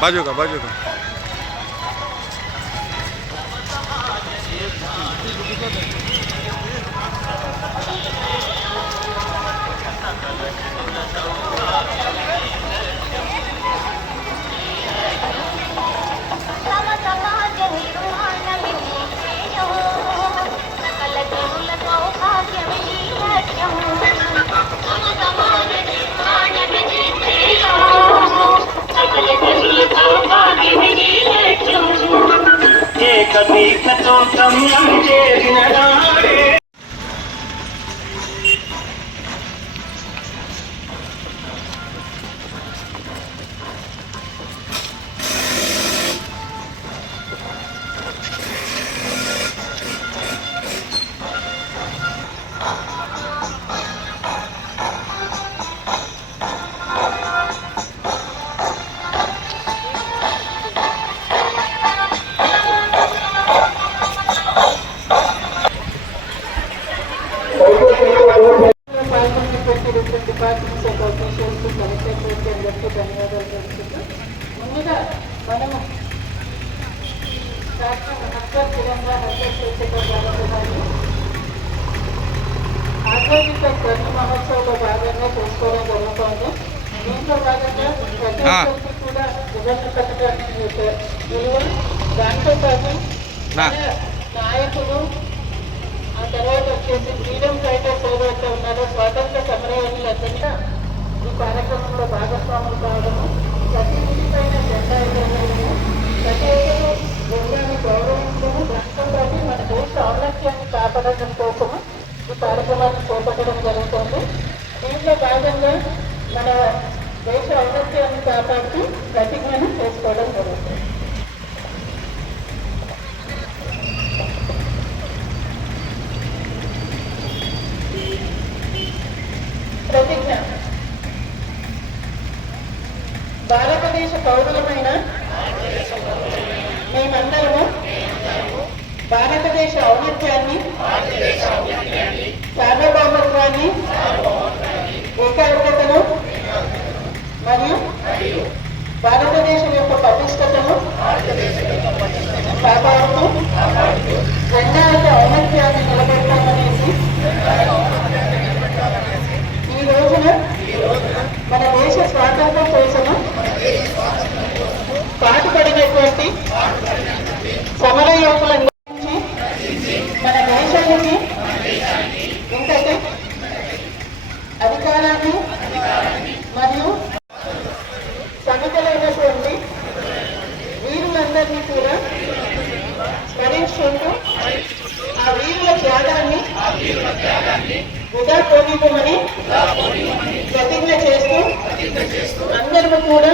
बाजू का ఏకదీక్షతో గమ్యం చేరిన నాడే డిపార్ట్మెంట్స్ ఆఫ్ ఆఫీషియల్స్ కలెక్టరేట్ అందరికీ ధన్యవాదాలు తెలుపుతూ ముందుగా మనము డాక్టర్ తిరంగా చంద్రశేఖర్ గారిని ఆధ్యాత్మిక ధర్మ మహోత్సవంలో భాగంగా చేసుకోవడం జరుగుతోంది. దీంట్లో భాగంగా ప్రతి ఒక్కరికి కూడా విభజన పథకాన్ని విలువ దాంతో పాటు నాయకులు ఆ తర్వాత వచ్చేసి ఫ్రీడమ్ ఫైటర్స్ ఏవైతే ఉన్నారో స్వాతంత్ర సమరయోధులందరినీ ఈ కార్యక్రమంలో భాగస్వాములు కావడము, ప్రతి ఇంటిపైన జెండా ఎగరవేయడము, ప్రతి ఒక్కరూ జెండాన్ని గౌరవించడము, దాంతో పాటు మన దేశ ఔన్నత్యాన్ని కాపాడడం కోసము ఈ కార్యక్రమాన్ని చేపట్టడం జరుగుతుంది. దీంట్లో భాగంగా మన దేశ ఔన్నత్యాన్ని కాపాడుతూ ప్రతిజ్ఞను చేసుకోవడం జరుగుతుంది. ప్రతిజ్ఞ. భారతదేశ పౌరులమైన మేమందరము భారతదేశ ఔన్నత్యాన్ని, సార్వభౌమత్వాన్ని, ఏకాగ్రతను మరియు భారతదేశం యొక్క పటిష్టతను కాపాడుతూ జెండా యొక్క ఔన్నత్యాన్ని నిలబెడతామనేసి ఈ రోజున మన దేశ స్వాతంత్రం కోసము పాటుపడినటువంటి సమరయోధులను మన దేశానికి ఇంతటి అధికారాన్ని మరియు సమితలైనటువంటి వీరులందరినీ కూడా స్మరించుకుంటూ ఆ వీరుల త్యాగాన్ని వృధా పోనివ్వమని ప్రతిజ్ఞ చేస్తూ అందరూ కూడా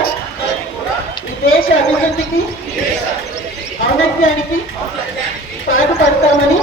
ఈ దేశ అభివృద్ధికి, ఔన్నత్యానికి పాటుపడతామని